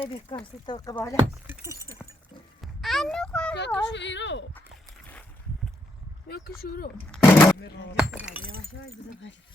زي بيكرسي قبالة Yok şuru. yavaş yavaş bize kaçtı.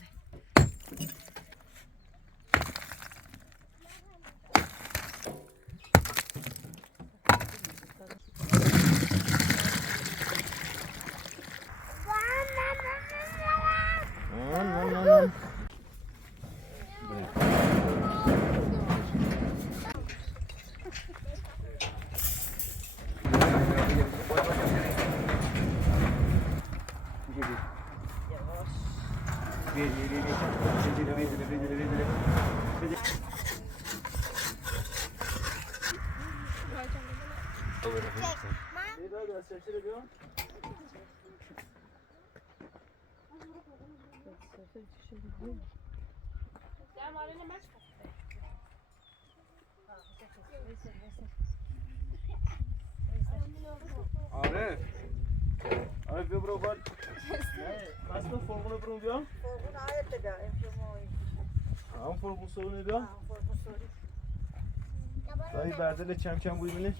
Arif. Arif bir bro var. Nasıl formunu bro diyor? Formunu ayet de ya. Tamam formu sorun ediyor. Formu sorayım. Dayı berdele çemçem bu imini.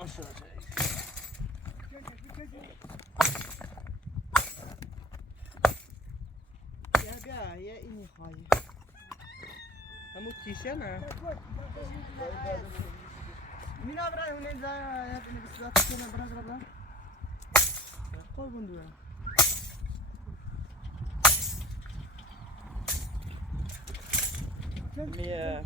Aşağı. Ya ini hayır. Kamu kişi ne? Mina bırak onu da ya beni bir saat sonra bırak. Koy bunu ya. Mia.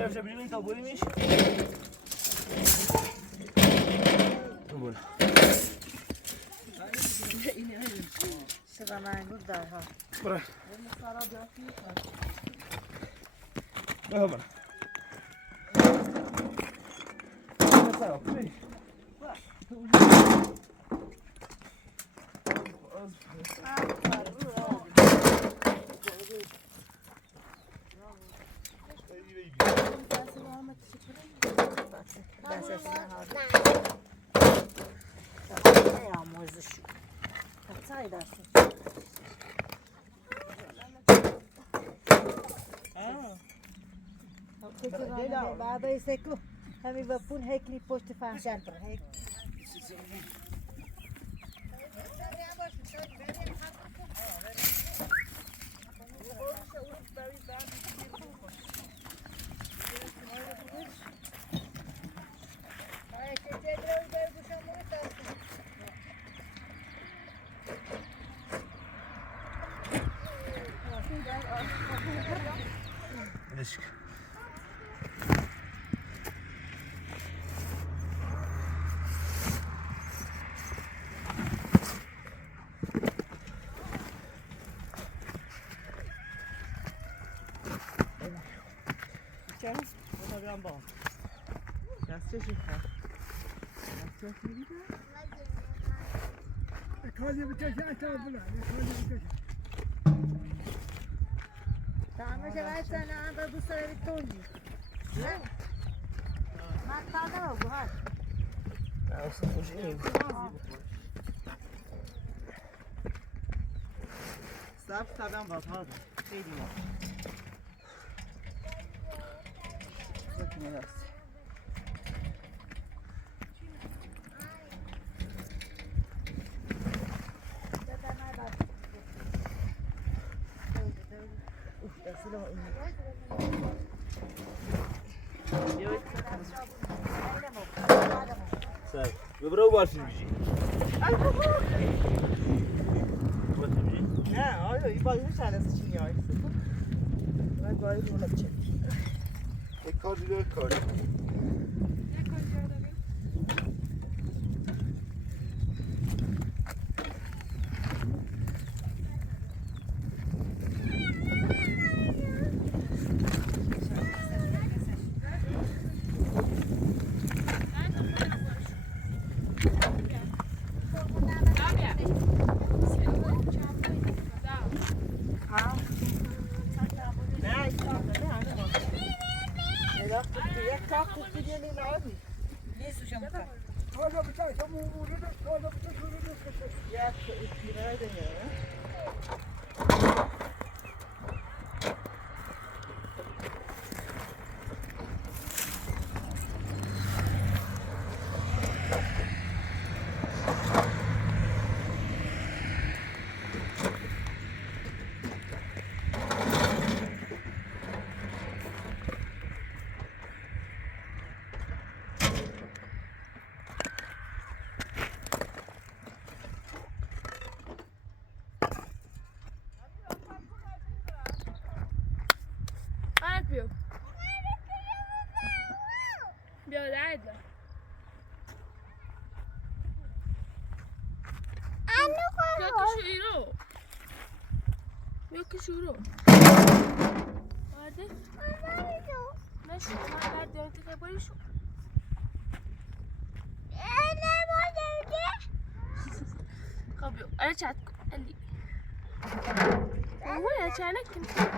Você abriu então, vou mexer. Vamos. Sıra ben burada ha. Bırak. Bunu sara döküyor. Vamos. Sara, peraí. Ben sesini aldım. Ne yağmurzu şu. Kaç edersin? بعد يسكو هم يبقون هيك لي بوست فانشان هيك Eşik. Canım, bu da ben bak. Nasıl şey var? Nasıl şey gidiyor? Kazi bir tek atar bula. Kazi bir tek. Tamam, mesela sana da bu sıra bir toncu. Ne? Matta da bu ha. Nasıl hoşayım? Saf taban bak hadi. Şey diyeyim. Bakın biraz. سر ببرو باشیم بشی باشیم بشی نه آیا این بازی چند از چی نیایی باید باید اون بچه یک کار دیگه یک کار Taze bıçak, sen bunu vurdun, taze bıçak vurdun, Ya liraya deniyor. Bia. Bia, nerede? Yok ki şuru. Nerede? Ne şu? Nerede? Dönüntü kapayı şu. Kapıyor. Ara çat. Ali. Ama ya çanak kimse yok.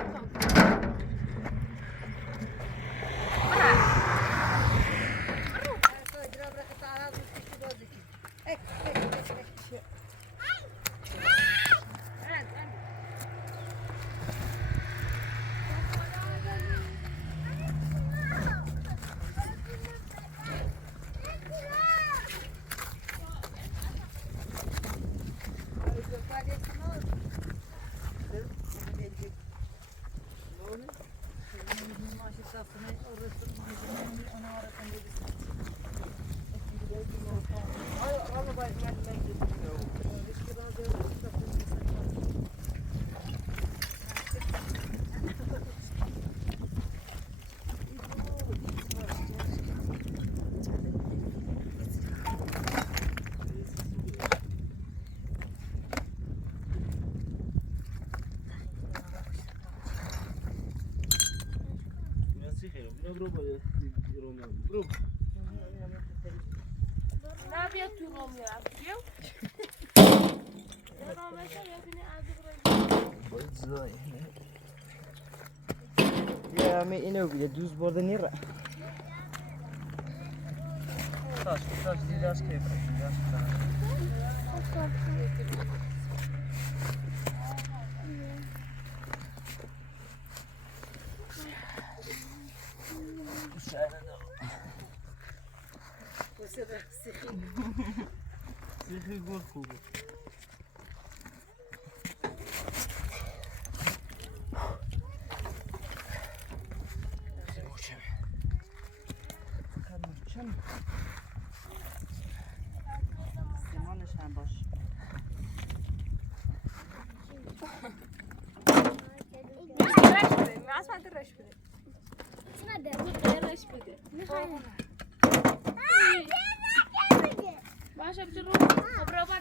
برو باید برو Ne yapıyor tuğum ya? Biliyor Ya mi اینو بیا دوز برده نیره taş دیداش که دیداش سیخی گل خوبه سیمانش هم باش باشه بچه برابر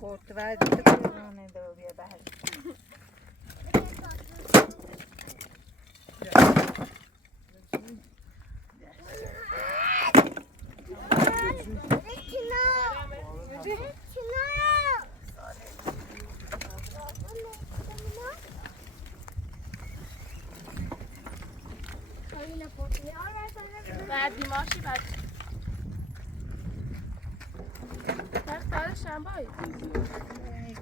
Korktuverdi de ne de o bir bahar. بعد بیماشی بعد در شنبه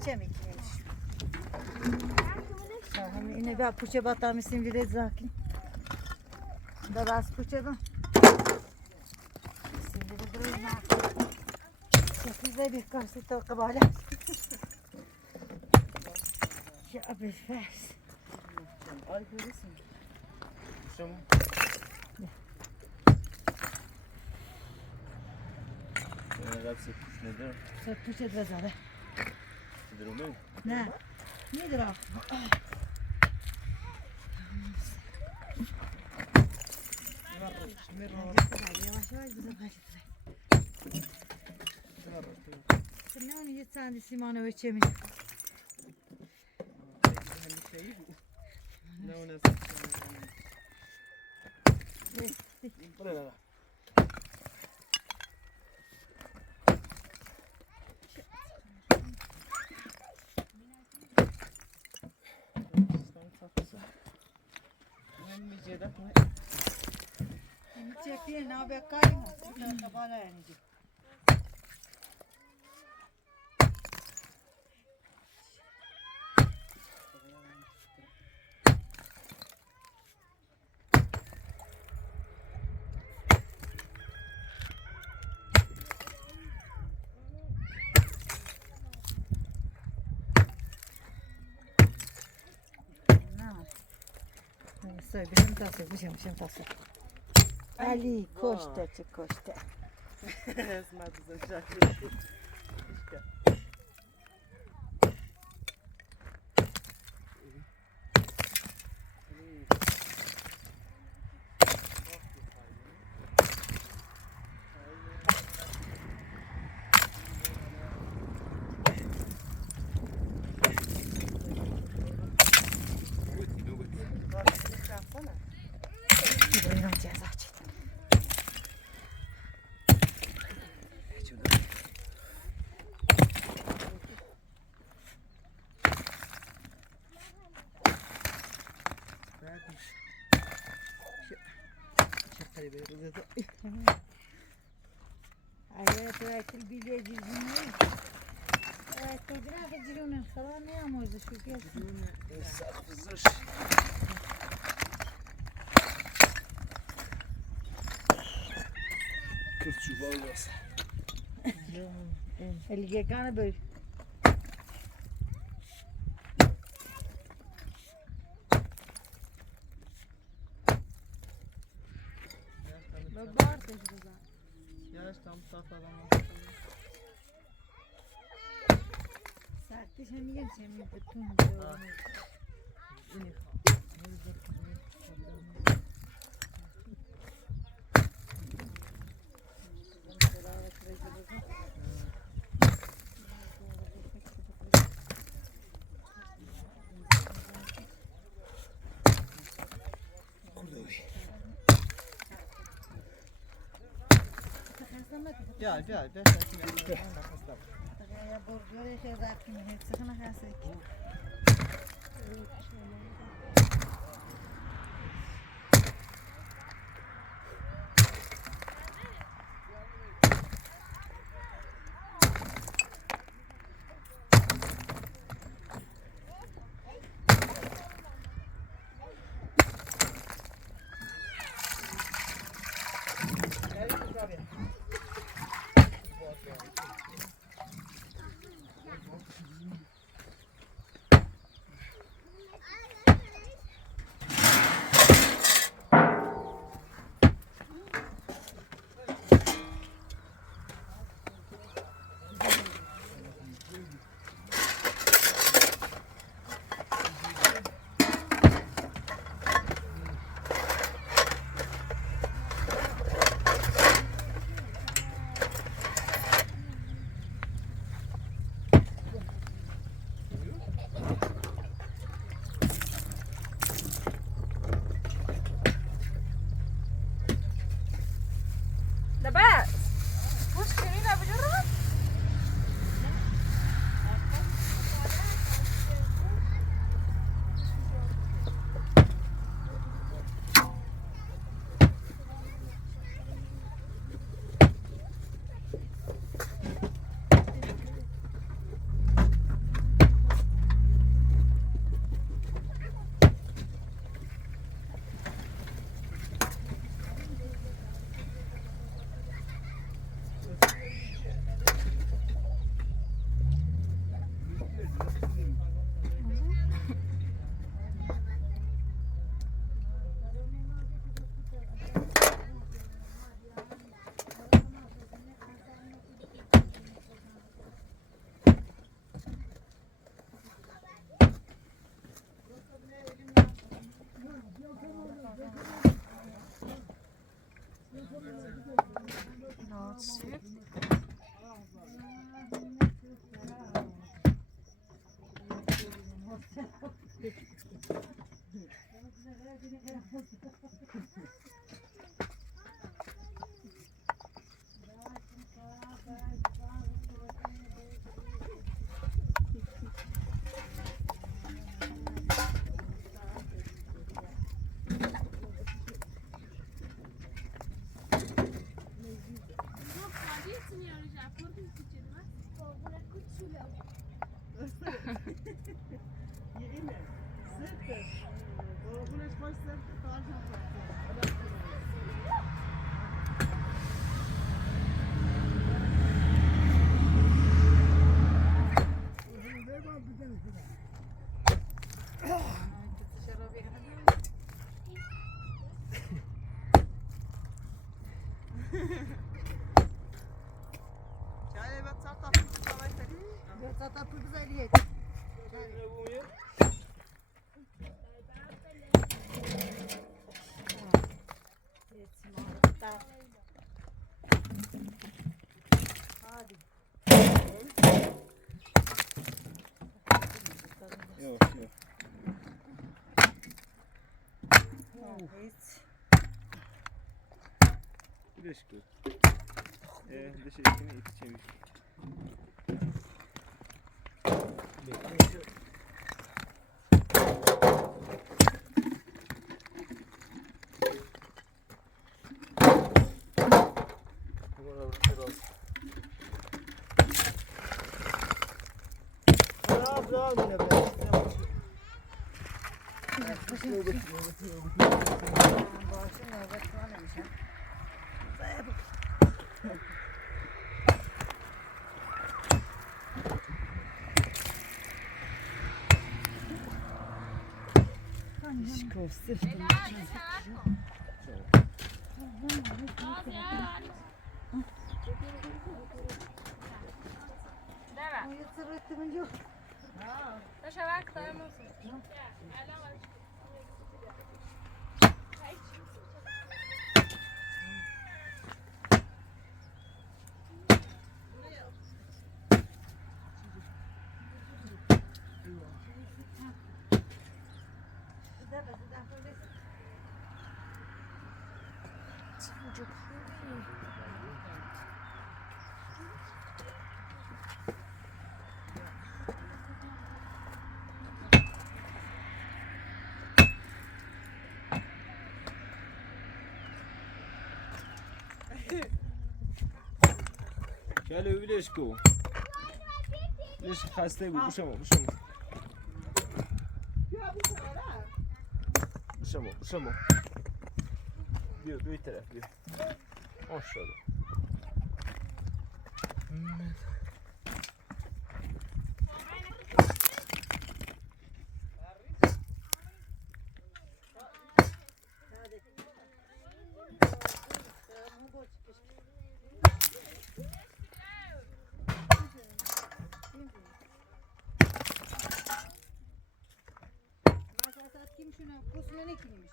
چه میکنیش همین اینه بیا پوچه باتا میسیم ویده زاکی دا باز پوچه با میسیم ویده بروی زاکی شکل زی بیکارسی تو قباله یا بفرس Ay görürsün. Şunu. Hepsi kuş nedir? سر پوچه بزاره Sidromu? نه میدرم یواش یواش بزن نه اون یه چندی سیمانه و چه میده Şeyi bu. Ne o ne? Buraya bak. چکیه نه به کاری ما بالا یعنی Söyleyeyim tasır, bıçamışım tasır. Ali koştu, çık koştu. Esma bize şarkı. İbrahim ceza çekti. Ay, tu aquele bilhetezinho aí. É, tu grava de reunião, falar nem amor, deixa eu ver. Kırk çuval olmaz. Ele gana böyle. Babar tecrübe. Yaş tam safhadan. Saat hem yiyeyim sen mi bütün Gel gel. Ya burger şey zaten hepsi kana kasık. Yine. Sırtı. Güneş baş sırtı kalacak. Çay evet sağ tapı savaşta. Zaten güzel yedi. Ne bu ya? Hadi. Yok yok. Evet. Güneş bu. Dış etini iti çevir. Bekle. Gel öyle şko. Leş hasta bu buşama. Buşama. Bir taraf bir. Aşağıda. Kim şuna kusuna ne kimmiş?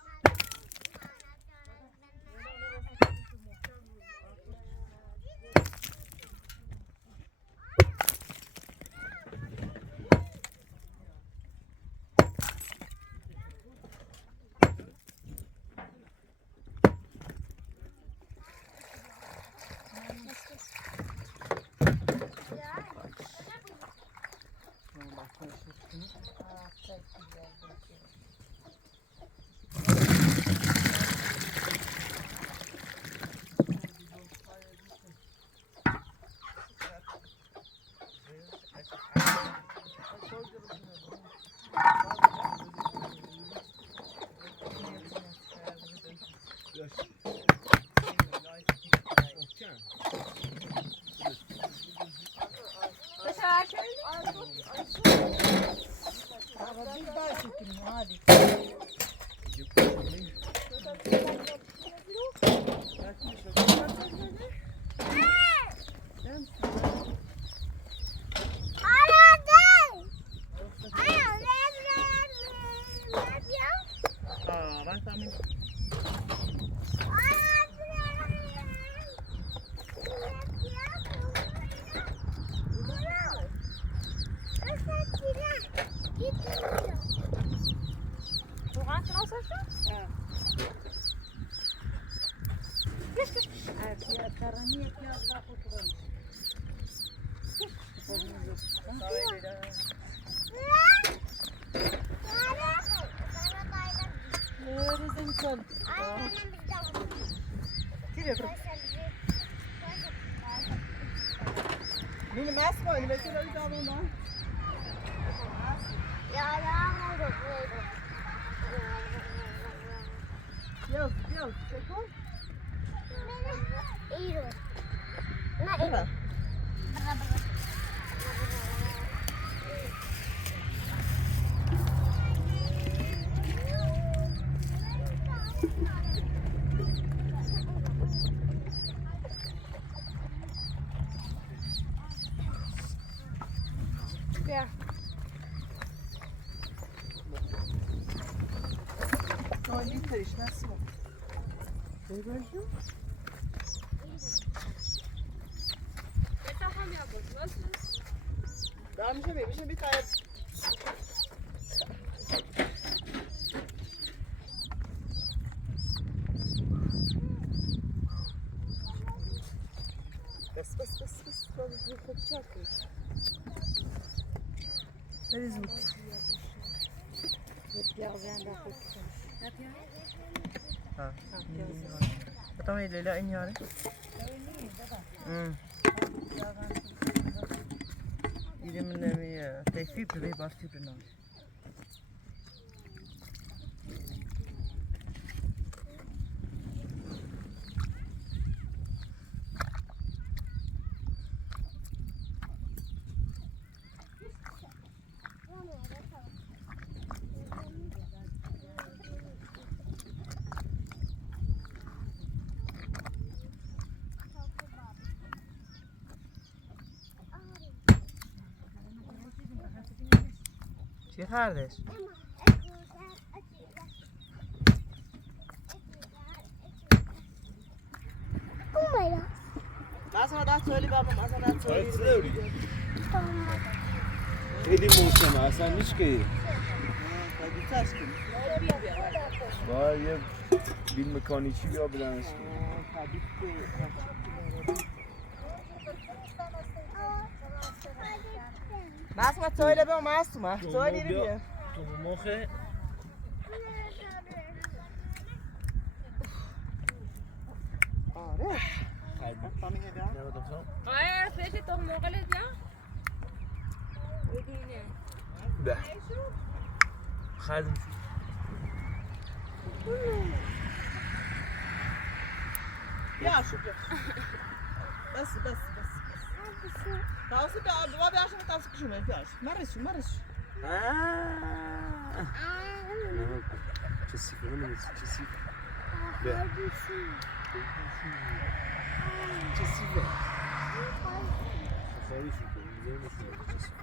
Ama bir daha çekin hadi. Ben tahmin. Git. Karanlık biraz daha oturalım. Mine mest var, vet du vad vi tar då? Yok, yok, çekil. Burada. No, lite işte nasıl? Ne gördün? Daha bir şey mi? Bir şey bir tane. Bas bas bas bas. Bir kopacak. Where is it? हाँ बताओ ये ले ला इन यार ये मैंने में तैफी पे भी बात पे ना چی خردش؟ مثلا ده سوالی بابا مثلا ده سوالی خیلی محکمه اصلا هیچ که باید یه بیل مکانیکی بیا بدنش مثلا سوالی بابا مستومه سوالی بیا تو مخه آره فهمیده بیا آره فکر تو موقع بیا ببینه ده خردم بیا شکر بس بس بس تاسو بیا بیا شما تاسو کشونه بیا مرش چه سیفه نمیدونی چه سیفه بیا چه سیفه خیلی سیفه میزه نشونه چه سیفه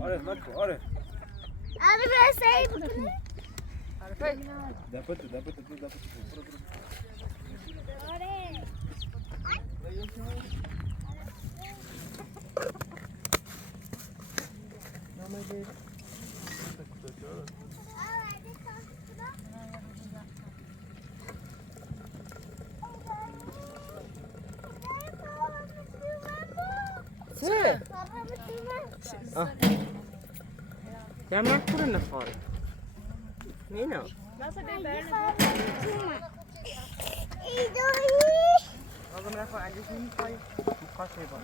آره مکو آره دپت چه؟ جمع کنه نخواره نه آقا من نخواه علیش نمیخوایی مخواه سیبان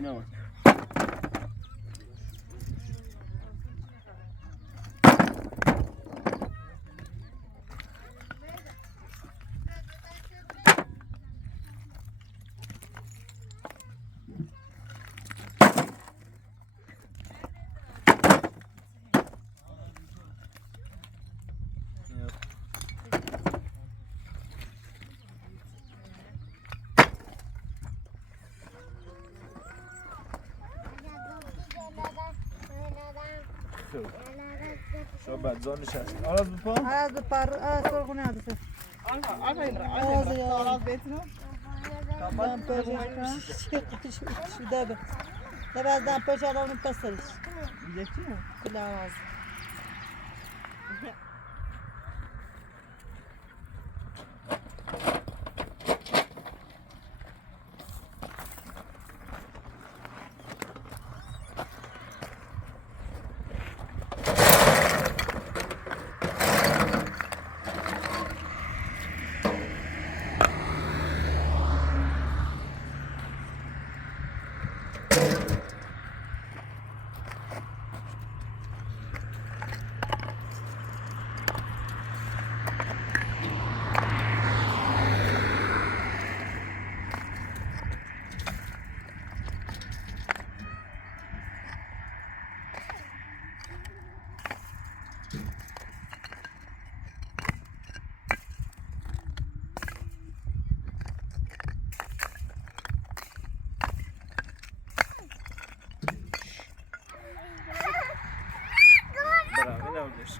اینا بود. شو بعد زار نشست. آراز بپا. از پر از سرخونه از سر. Aga Imre, aga Imre. Araz betini. دم پرچه شده به. دم دم پرچه الان پسرش. Yiyeceksin mi? کلاواز. برای نمیدش.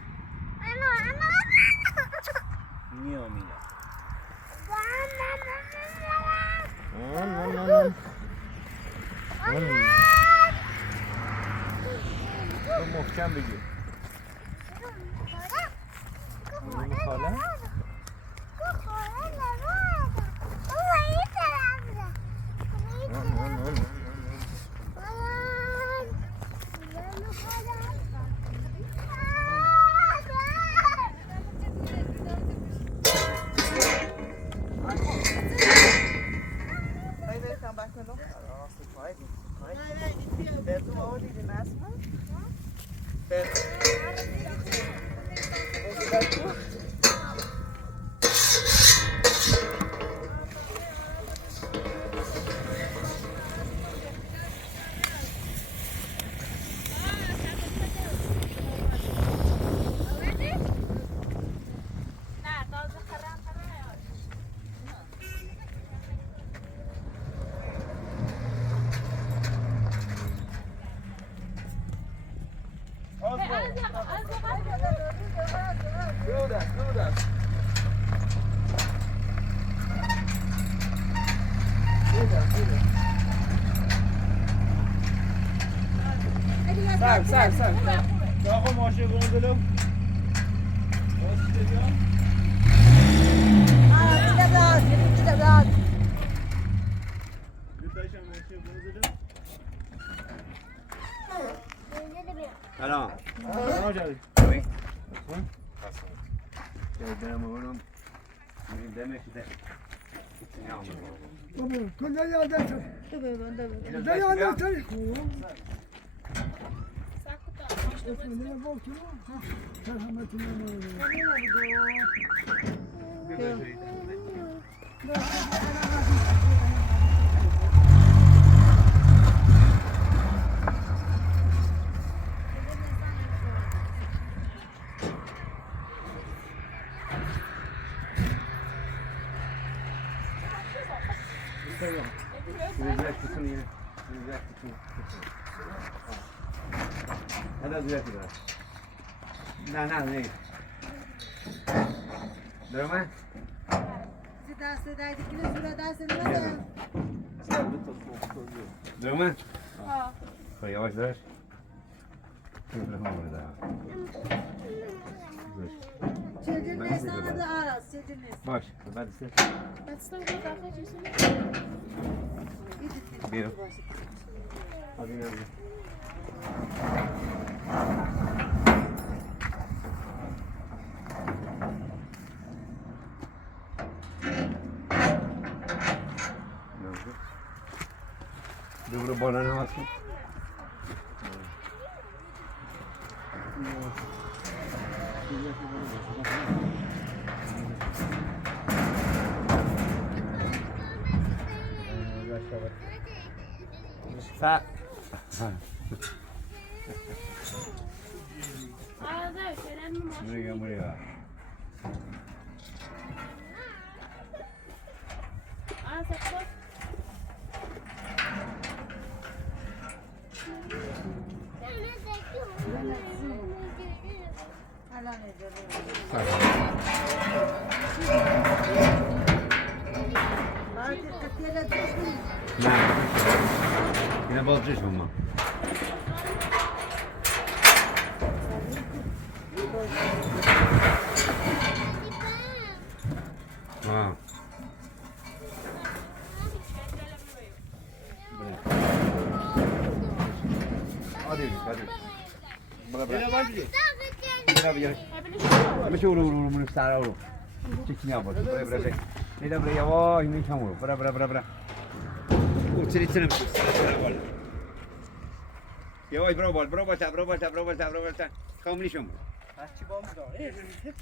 نیامیده. تو محکم بگیر. خاله؟ Hij weet aan bakken nog. Als het kwijt is. Ben je al die naast me? Ben. Wat is dat toch? Doe dat. Sag. Waarom was je gewoon de loop? Wat is dit dan? İşte biraz. Lütfen was je gewoon de loop? Selam. Ne olacak? Oui. Ben oğlum. Demek ki de. Baba, kunda yağdan Dur be ben de. da yağdan tarik. Ne bol ki o? Merhametine Güzel tutun yine. Güzel tutun. Hadi güzel tutun. Ne? Durma. Derse derdikine süre dersine de. Durma. Koy yavaş dur. Kıvrılma burada. Çedirne sana da aras. Çedirne. Baş. Hadi sen. Bir. Hadi gel. برو بالا نماز کن هذا كلام Muriga. سكر الان اجازه نه اینا باز جش ما من سر رو چیزی نبود برای نیدا برای یواش میتونم برای او چری یواش برو بال کاملی شما هرچی با هم داره هیچ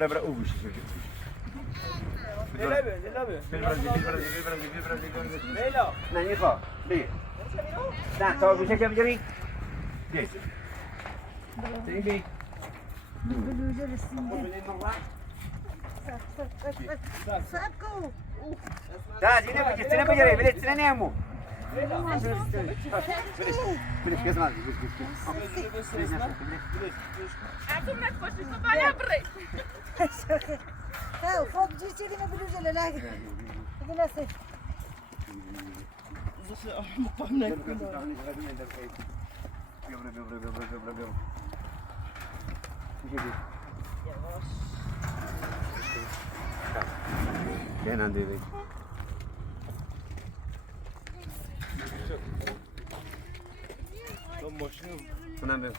نه برای او گوشی لیلا نه نیخوا بگیر نه تا گوشه که بگیری بگیر بگیر بلوزه رسیده سبکو نه بگیر تنه بگیری بلی تنه نیمو بلیش کس مال أعطوا منك وش تبغى يا بري ها فوق جيتي لنا بلوزه لا هذا سيف Gel anne bey. تو ماشین Şundan bir.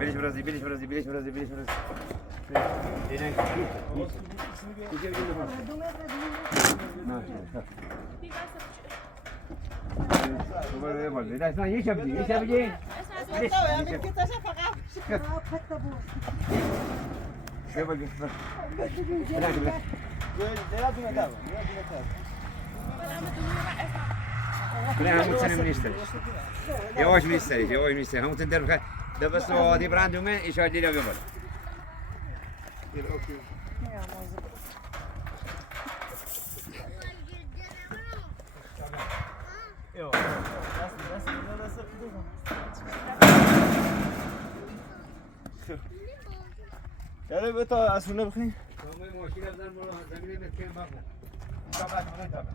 Beliş burası, beliş burası, beliş burası, beliş burası. Yavaş mı isteriz, yavaş mı isteriz. Hamutun derken de bas o adi brandımı işaretleri yapıyor. Yok. Nasıl? Yani bu ta aslında bakayım. Tamam, maşineden bunu zemine metkeye bakma. Kapat bunu tabi.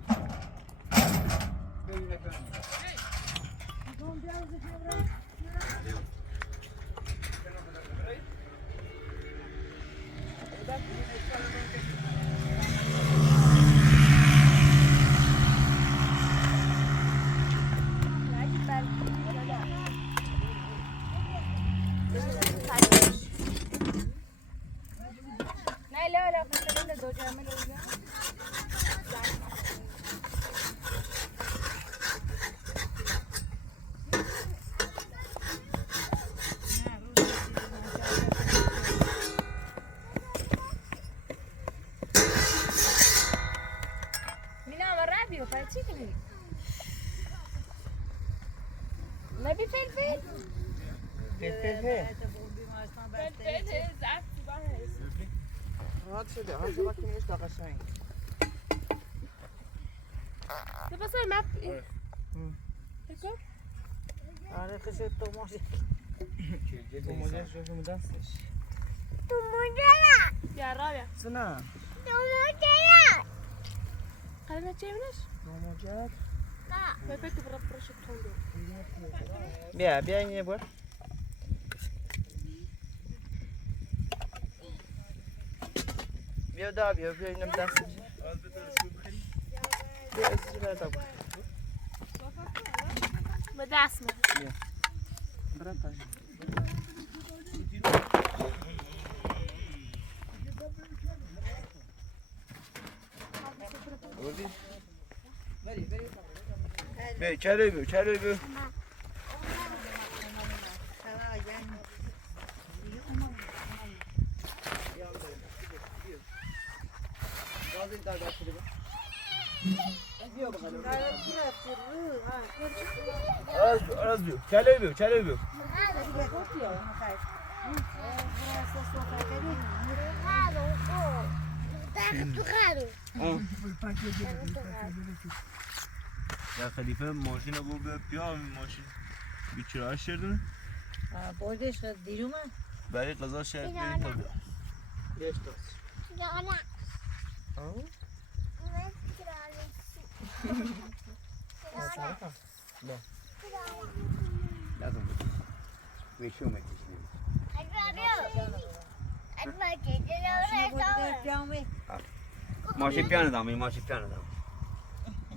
بیا پای چی کنی؟ نبی فلفل؟ فلفل فلفل زفت با هست. راحت شده ها شما که نیست قشنگ تو بسر مپ بکن آره خشت تو ماشه تو ماشه شو دستش بیا رابیا سنا قرنه چه منش؟ ماجر فلفل تو برا برش تونده بیا این یه بار بیا اینم دستش بیا از زیر تا به دست من برم پای بیا چلو بیا از بیا چلو بیا یا خلیفه ماشین رو به بیا ماشین بیچاره شدن بردش دیرومه برای قضا شرط بریم تا بیا بیش دست لازم میشومه ماشی پیانو دام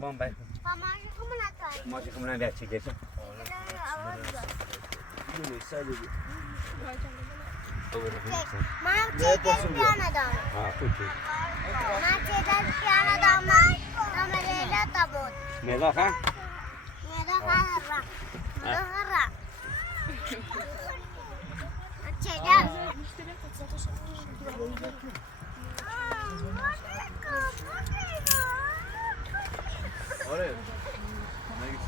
بام باید ماشی کمونه بیاد چی گیشه من چه پیانو دارم. من چه پیانو دارم. نام لیلا تابوت. میلا خان لیلا خرا. لیلا خرا. چه دارم. آره میگه